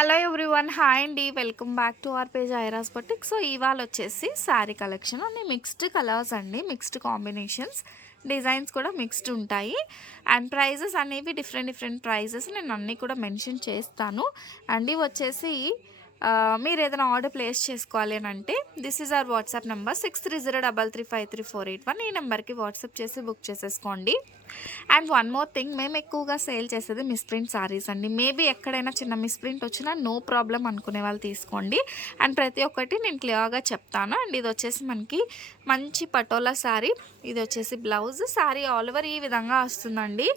Hello everyone, hi అండి. Welcome back to our page ఐరాస్ boutique. So ఇవాళ వచ్చేసి శారీ కలెక్షన్ అన్ని మిక్స్డ్ కలర్స్ అండి, మిక్స్డ్ కాంబినేషన్స్, డిజైన్స్ కూడా మిక్స్డ్ ఉంటాయి. అండ్ ప్రైజెస్ అనేవి డిఫరెంట్ ప్రైజెస్ నేను అన్నీ కూడా మెన్షన్ చేస్తాను. అండ్ ఇవి వచ్చేసి మీరు ఏదైనా ఆర్డర్ ప్లేస్ చేసుకోవాలి అని అంటే this is our WhatsApp number 6303533481. ఈ నెంబర్కి వాట్సాప్ చేసి బుక్ చేసేసుకోండి. అండ్ వన్ మోర్ థింగ్, మేము ఎక్కువగా సేల్ చేసేది మిస్ప్రింట్ సారీస్ అండి. మేబీ ఎక్కడైనా చిన్న మిస్ప్రింట్ వచ్చినా నో ప్రాబ్లం అనుకునే వాళ్ళు తీసుకోండి. అండ్ ప్రతి ఒక్కటి నేను క్లియర్గా చెప్తాను. అండ్ ఇది వచ్చేసి మనకి మంచి పటోలా శారీ, ఇది వచ్చేసి బ్లౌజ్. శారీ ఆల్ ఓవర్ ఈ విధంగా వస్తుందండి.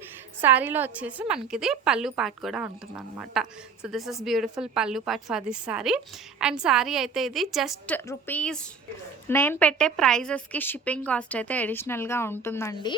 శారీలో వచ్చేసి మనకి ఇది పళ్ళు పార్ట్ కూడా ఉంటుంది అనమాట. సో దిస్ ఇస్ బ్యూటిఫుల్ పళ్ళు part for this sari. And sari అయితే ఇది జస్ట్ రూపీస్, నేను పెట్టే ప్రైజెస్కి షిప్పింగ్ కాస్ట్ అయితే అడిషనల్గా ఉంటుందండి.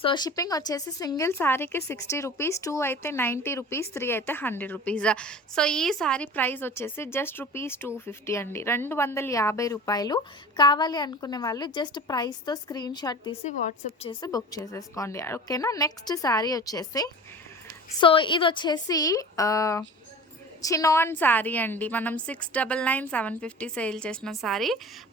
సో షిప్పింగ్ వచ్చేసి సింగిల్ శారీకి 60 రూపీస్, 2 అయితే 90 రూపీస్, 3 అయితే 100 రూపీస్. సో ఈ శారీ ప్రైస్ వచ్చేసి జస్ట్ రూపీస్ 250 అండి, 250 రూపాయలు. కావాలి అనుకునే వాళ్ళు జస్ట్ ప్రైస్తో స్క్రీన్ షాట్ తీసి వాట్సాప్ చేసి బుక్ చేసేసుకోండి, ఓకేనా. నెక్స్ట్ శారీ వచ్చేసి, సో ఇది వచ్చేసి చినాన్ శారీ అండి. మనం 699 750 సేల్ చేసిన శారీ.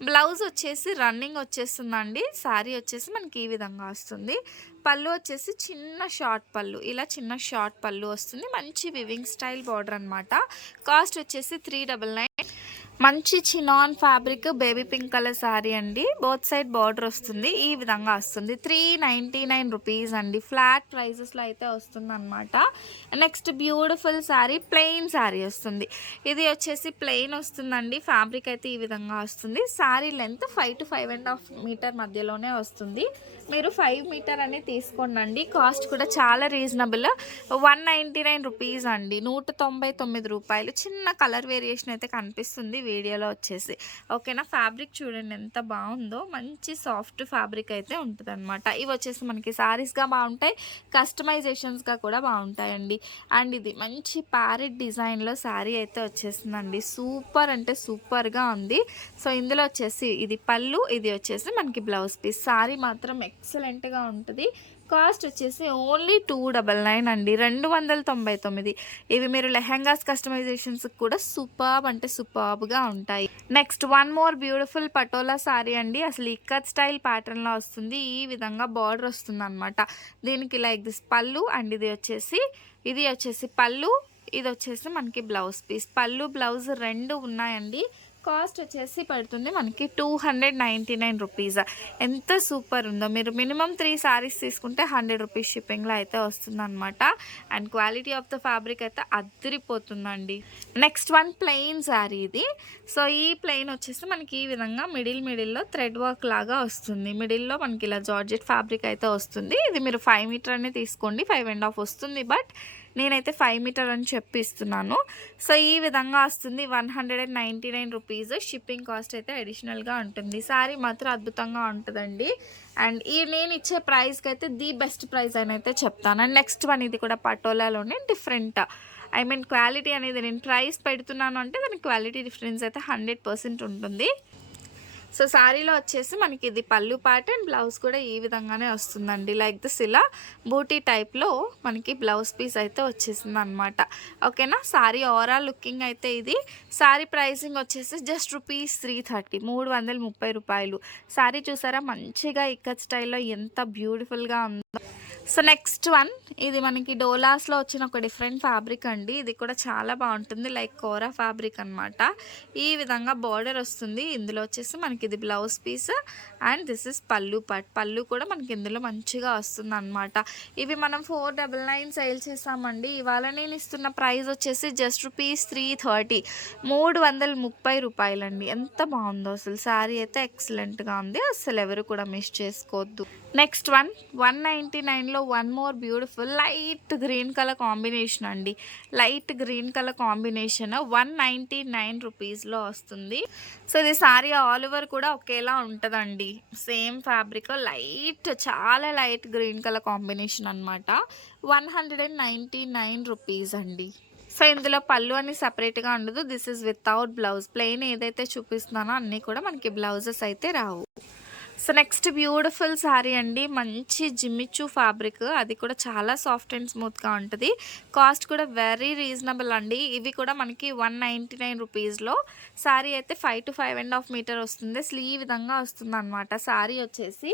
బ్లౌజ్ వచ్చేసి రన్నింగ్ వచ్చేస్తుందండి. శారీ వచ్చేసి మనకి ఈ విధంగా వస్తుంది. పళ్ళు వచ్చేసి చిన్న షార్ట్ పళ్ళు, ఇలా చిన్న షార్ట్ పళ్ళు వస్తుంది. మంచి వివింగ్ స్టైల్ బార్డర్ అనమాట. కాస్ట్ వచ్చేసి 399. మంచి chinon fabric baby pink colour sari అండి. బోత్ సైడ్ బార్డర్ వస్తుంది, ఈ విధంగా వస్తుంది. 399 రూపీస్ అండి, ఫ్లాట్ ప్రైజెస్లో అయితే వస్తుంది అనమాట. Next beautiful sari, plain sari వస్తుంది. ఇది వచ్చేసి ప్లెయిన్ వస్తుందండి. ఫ్యాబ్రిక్ అయితే ఈ విధంగా వస్తుంది. శారీ లెంత్ 5 to 5.5 మీటర్ మధ్యలోనే వస్తుంది. మీరు 5 మీటర్ అనేది తీసుకోండి. కాస్ట్ కూడా చాలా రీజనబుల్, 199 రూపీస్ అండి, 199 రూపాయలు. చిన్న కలర్ వేరియేషన్ అయితే కనిపిస్తుంది వీడియోలో వచ్చేసి, ఓకేనా. ఫ్యాబ్రిక్ చూడండి ఎంత బాగుందో, మంచి సాఫ్ట్ ఫ్యాబ్రిక్ అయితే ఉంటుంది అనమాట. ఇవి వచ్చేసి మనకి శారీస్గా బాగుంటాయి, కస్టమైజేషన్స్గా కూడా బాగుంటాయండి. అండ్ ఇది మంచి ప్యారెట్ డిజైన్లో శారీ అయితే వచ్చేసిందండి. సూపర్ అంటే సూపర్గా ఉంది. సో ఇందులో వచ్చేసి ఇది పళ్ళు, ఇది వచ్చేసి మనకి బ్లౌజ్ పీస్. శారీ మాత్రం ఎక్సలెంట్గా ఉంటుంది. కాస్ట్ వచ్చేసి ఓన్లీ 299 అండి, 299. ఇవి మీరు లెహెంగాస్ కస్టమైజేషన్స్ కూడా సూపర్బ్ అంటే సూపర్బ్గా ఉంటాయి. Next one more beautiful patola sari అండి. అసలు ఇక్కత్ స్టైల్ ప్యాటర్న్లో వస్తుంది. ఈ విధంగా బార్డర్ వస్తుంది అనమాట. దీనికి లైక్ దిస్ పళ్ళు, అండ్ ఇది వచ్చేసి పళ్ళు, ఇది వచ్చేసి మనకి బ్లౌజ్ పీస్. పళ్ళు బ్లౌజ్ రెండు ఉన్నాయండి. కాస్ట్ వచ్చేసి పడుతుంది మనకి 299 రూపీస్. ఎంత సూపర్ ఉందో. మీరు మినిమం 3 శారీస్ తీసుకుంటే 100 రూపీస్ షిప్పింగ్లో అయితే వస్తుందన్నమాట. And quality of the fabric అయితే అదిరిపోతుందండి. నెక్స్ట్ వన్ ప్లెయిన్ శారీ ఇది. సో ఈ ప్లెయిన్ వచ్చేసి మనకి ఈ విధంగా మిడిల్లో థ్రెడ్ వర్క్ లాగా వస్తుంది. మిడిల్లో మనకి ఇలా జార్జెట్ ఫ్యాబ్రిక్ అయితే వస్తుంది. ఇది మీరు 5 మీటర్ అనే తీసుకోండి, 5.5 వస్తుంది, బట్ నేనైతే 5 మీటర్ అని చెప్పిస్తున్నాను. సో ఈ విధంగా వస్తుంది, 199 రూపీస్. షిప్పింగ్ కాస్ట్ అయితే అడిషనల్గా ఉంటుంది. శారీ మాత్రం అద్భుతంగా ఉంటుందండి. అండ్ నేను ఇచ్చే ప్రైస్కి అయితే ది బెస్ట్ ప్రైస్ అని అయితే చెప్తాను. అండ్ నెక్స్ట్ వన్, ఇది కూడా పటోలాలోనే డిఫరెంట్, క్వాలిటీ అనేది నేను ప్రైస్ పెడుతున్నాను అంటే దానికి క్వాలిటీ డిఫరెన్స్ అయితే 100% ఉంటుంది. సో శారీలో వచ్చేసి మనకి ఇది పళ్ళు పార్ట్, అండ్ బ్లౌజ్ కూడా ఈ విధంగానే వస్తుందండి. లైక్ దిస్ ఇలా బూటీ టైప్లో మనకి బ్లౌజ్ పీస్ అయితే వచ్చేసింది అనమాట, ఓకేనా. శారీ ఓవరాల్ లుకింగ్ అయితే ఇది. శారీ ప్రైసింగ్ వచ్చేసి జస్ట్ రూపీస్ 330, 330 రూపాయలు. శారీ చూసారా మంచిగా ఇక్కత్ స్టైల్లో ఎంత బ్యూటిఫుల్గా ఉందో. సో నెక్స్ట్ వన్, ఇది మనకి డోలాస్లో వచ్చిన ఒక డిఫరెంట్ ఫ్యాబ్రిక్ అండి. ఇది కూడా చాలా బాగుంటుంది, లైక్ కోరా ఫ్యాబ్రిక్ అనమాట. ఈ విధంగా బార్డర్ వస్తుంది. ఇందులో వచ్చేసి మనకి ఇది blouse piece, and this is pallu part. Pallu కూడా మనకి ఇందులో మంచిగా వస్తుంది అనమాట. ఇవి మనం 499 సేల్ చేసామండి. ఇవాళ నేను ఇస్తున్న ప్రైస్ వచ్చేసి జస్ట్ రూపీస్ 330, 330 రూపాయలండి. ఎంత బాగుందో అసలు. శారీ అయితే ఎక్సలెంట్గా ఉంది, అసలు ఎవరు కూడా మిస్ చేసుకోవద్దు. నెక్స్ట్ వన్, 199లో one more beautiful light green colour combination అండి. లైట్ గ్రీన్ కలర్ కాంబినేషన్ 199 రూపీస్లో వస్తుంది. సో ఇది శారీ ఆల్ ఓవర్ కూడా ఒకేలా ఉంటుందండి. సేమ్ ఫ్యాబ్రిక్, లైట్, చాలా లైట్ గ్రీన్ కలర్ కాంబినేషన్ అనమాట. 199 రూపీస్ అండి. సో ఇందులో పళ్ళు అని సపరేట్గా ఉండదు. This is without blouse. Plain ఏదైతే చూపిస్తున్నానో అన్నీ కూడా మనకి బ్లౌజెస్ అయితే రావు. సో నెక్స్ట్ బ్యూటిఫుల్ శారీ అండి. మంచి జిమ్మిచూ ఫ్యాబ్రిక్, అది కూడా చాలా సాఫ్ట్ అండ్ స్మూత్గా ఉంటుంది. కాస్ట్ కూడా వెరీ రీజనబుల్ అండి. ఇవి కూడా మనకి 199 రూపీస్లో. శారీ అయితే 5 to 5.5 మీటర్ వస్తుంది. స్లీవ్ విధంగా వస్తుంది అనమాట. శారీ వచ్చేసి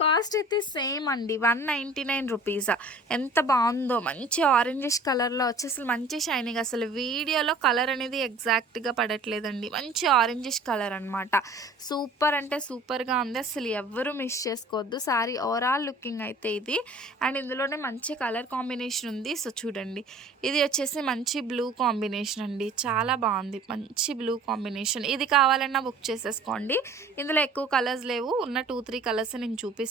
కాస్ట్ అయితే సేమ్ అండి, 199 రూపీస్. ఎంత బాగుందో, మంచి ఆరెంజిష్ కలర్లో వచ్చి అసలు మంచి షైనింగ్. అసలు వీడియోలో కలర్ అనేది ఎగ్జాక్ట్గా పడట్లేదండి, మంచి ఆరెంజిష్ కలర్ అనమాట. సూపర్ అంటే సూపర్గా ఉంది, అసలు ఎవ్వరూ మిస్ చేసుకోవద్దు. సారీ ఓవరాల్ లుకింగ్ అయితే ఇది. అండ్ ఇందులోనే మంచి కలర్ కాంబినేషన్ ఉంది. సో చూడండి, ఇది వచ్చేసి మంచి బ్లూ కాంబినేషన్ అండి, చాలా బాగుంది. మంచి బ్లూ కాంబినేషన్. ఇది కావాలన్నా బుక్ చేసేసుకోండి. ఇందులో ఎక్కువ కలర్స్ లేవు, ఉన్న 2-3 కలర్స్ నేను చూపిస్తున్నాను.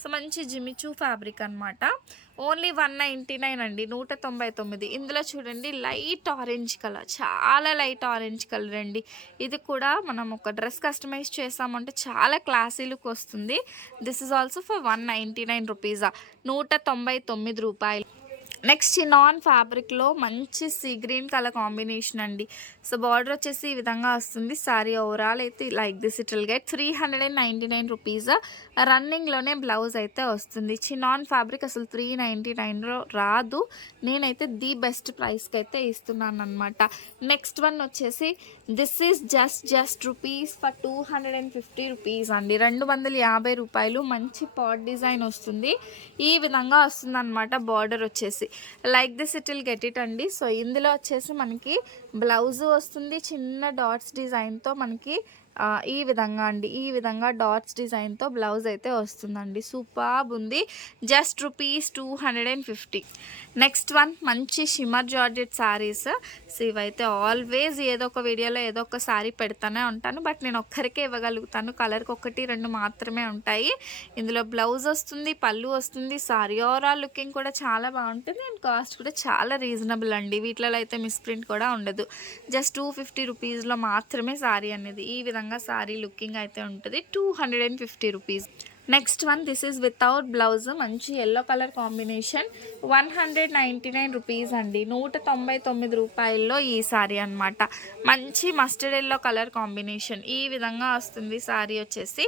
సో మంచి జిమిచూ ఫ్యాబ్రిక్ అనమాట. ఓన్లీ 199 అండి, 199. ఇందులో చూడండి లైట్ ఆరెంజ్ కలర్, చాలా లైట్ ఆరెంజ్ కలర్ అండి. ఇది కూడా మనం ఒక డ్రెస్ కస్టమైజ్ చేసామంటే చాలా క్లాసీ లుక్ వస్తుంది. This is also for 199 rupees, 199 రూపాయలు. నెక్స్ట్ నాన్ ఫ్యాబ్రిక్లో మంచి సీ గ్రీన్ కలర్ కాంబినేషన్ అండి. సో బార్డర్ వచ్చేసి ఈ విధంగా వస్తుంది. సారీ ఓవరాల్ అయితే like this it will get 399 rupees. రన్నింగ్లోనే బ్లౌజ్ అయితే వస్తుంది. చినాన్ ఫ్యాబ్రిక్ అసలు 399లో రాదు. నేనైతే ది బెస్ట్ ప్రైస్కి అయితే ఇస్తున్నాను అనమాట. నెక్స్ట్ వన్ వచ్చేసి this is just rupees for 250 rupees అండి, 250 రూపాయలు. మంచి పాట్ డిజైన్ వస్తుంది, ఈ విధంగా వస్తుంది అనమాట. బార్డర్ వచ్చేసి like this it will get it అండి. సో ఇందులో వచ్చేసి మనకి బ్లౌజ్ వస్తుంది చిన్న డాట్స్ డిజైన్తో, మనకి ఈ విధంగా అండి, ఈ విధంగా డాట్స్ డిజైన్తో బ్లౌజ్ అయితే వస్తుందండి. సూపర్బ్ ఉంది. Just rupees 250. నెక్స్ట్ వన్ మంచి షిమ్మర్ జార్జెట్ శారీస్. సో ఇవైతే ఆల్వేస్ ఏదో ఒక వీడియోలో ఏదో ఒక శారీ పెడతానే ఉంటాను, బట్ నేను ఒక్కరికే ఇవ్వగలుగుతాను. కలర్కి 1-2 మాత్రమే ఉంటాయి. ఇందులో బ్లౌజ్ వస్తుంది, పళ్ళు వస్తుంది. శారీ ఓవరాల్ లుకింగ్ కూడా చాలా బాగుంటుంది అండ్ కాస్ట్ కూడా చాలా రీజనబుల్ అండి. వీటిలో అయితే మిస్ప్రింట్ కూడా ఉండదు. జస్ట్ 250 రూపీస్లో మాత్రమే శారీ అనేది ఈ విధంగా సారీ లుకింగ్ అయితే ఉంటుంది. 250 rupees. Next one this is without blouse, మంచి ఎల్లో కలర్ కాంబినేషన్, 199 రూపీస్ అండి, 199 రూపాయల్లో ఈ సారీ అనమాట. మంచి మస్టర్డ్ ఎల్లో కలర్ కాంబినేషన్, ఈ విధంగా వస్తుంది. సారీ వచ్చేసి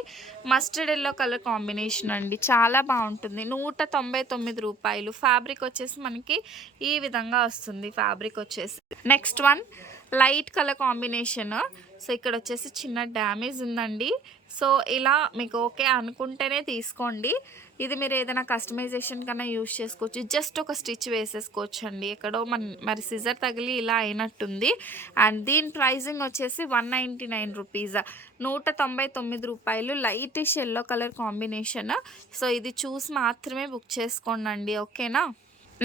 మస్టర్డ్ ఎల్లో కలర్ కాంబినేషన్ అండి, చాలా బాగుంటుంది. 199 రూపాయలు. ఫ్యాబ్రిక్ వచ్చేసి మనకి ఈ విధంగా వస్తుంది. ఫ్యాబ్రిక్ వచ్చేసి next one light colour combination. So ఇక్కడ వచ్చేసి చిన్న డ్యామేజ్ ఉందండి. సో ఇలా మీకు ఓకే అనుకుంటేనే తీసుకోండి. ఇది మీరు ఏదైనా కస్టమైజేషన్ కన్నా యూజ్ చేసుకోవచ్చు. జస్ట్ ఒక స్టిచ్ వేసేసుకోవచ్చు అండి. ఎక్కడో మరి సిజర్ తగిలి ఇలా అయినట్టుంది. అండ్ దీని ప్రైజింగ్ వచ్చేసి 199 రూపీస్, 199 రూపాయలు. Lightish yellow colour combination. So ఇది చూసి మాత్రమే బుక్ చేసుకోండి, ఓకేనా.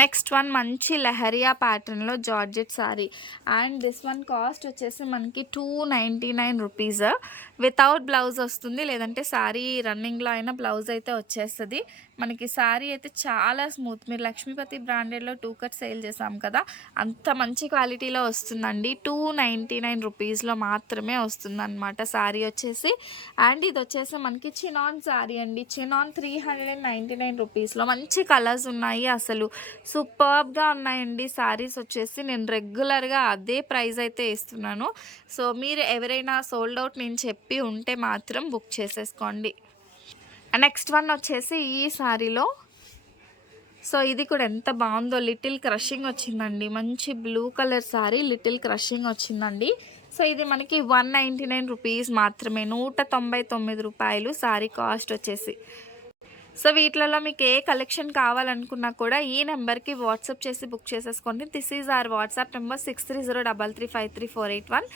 నెక్స్ట్ వన్ మంచి లెహరియా ప్యాటర్న్లో georgette sari and this one cost వచ్చేసి మనకి 299 రూపీస్. వితౌట్ బ్లౌజ్ వస్తుంది, లేదంటే శారీ రన్నింగ్లో అయినా బ్లౌజ్ అయితే వచ్చేస్తుంది. మనకి శారీ అయితే చాలా స్మూత్. మీరు లక్ష్మీపతి బ్రాండెడ్లో 2 కట్ సేల్ చేసాం కదా, అంత మంచి క్వాలిటీలో వస్తుందండి. 299 రూపీస్లో మాత్రమే వస్తుందన్నమాట శారీ వచ్చేసి. అండ్ ఇది వచ్చేసి మనకి చినాన్ శారీ అండి. చినాన్ 399 రూపీస్లో మంచి కలర్స్ ఉన్నాయి, అసలు సూపర్బ్గా ఉన్నాయండి శారీస్ వచ్చేసి. నేను రెగ్యులర్గా అదే ప్రైస్ అయితే ఇస్తున్నాను. సో మీరు ఎవరైనా సోల్డ్ అవుట్ నేను చెప్పి ఉంటే మాత్రం బుక్ చేసేసుకోండి. నెక్స్ట్ వన్ వచ్చేసి ఈ శారీలో, సో ఇది కూడా ఎంత బాగుందో, లిటిల్ క్రషింగ్ వచ్చిందండి. మంచి blue colour sari, little crushing వచ్చిందండి. సో ఇది మనకి 199 రూపీస్ మాత్రమే, 199 రూపాయలు శారీ కాస్ట్ వచ్చేసి. సో వీటిలలో మీకు ఏ కలెక్షన్ కావాలనుకున్నా కూడా ఈ నెంబర్కి వాట్సాప్ చేసి బుక్ చేసేసుకోండి. This is our WhatsApp number 6303353481.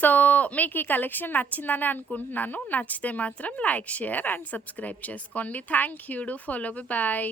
So మీకు ఈ కలెక్షన్ నచ్చిందని అనుకుంటున్నాను. నచ్చితే మాత్రం లైక్, షేర్ అండ్ సబ్స్క్రైబ్ చేసుకోండి. Thank you. Do follow. Bye.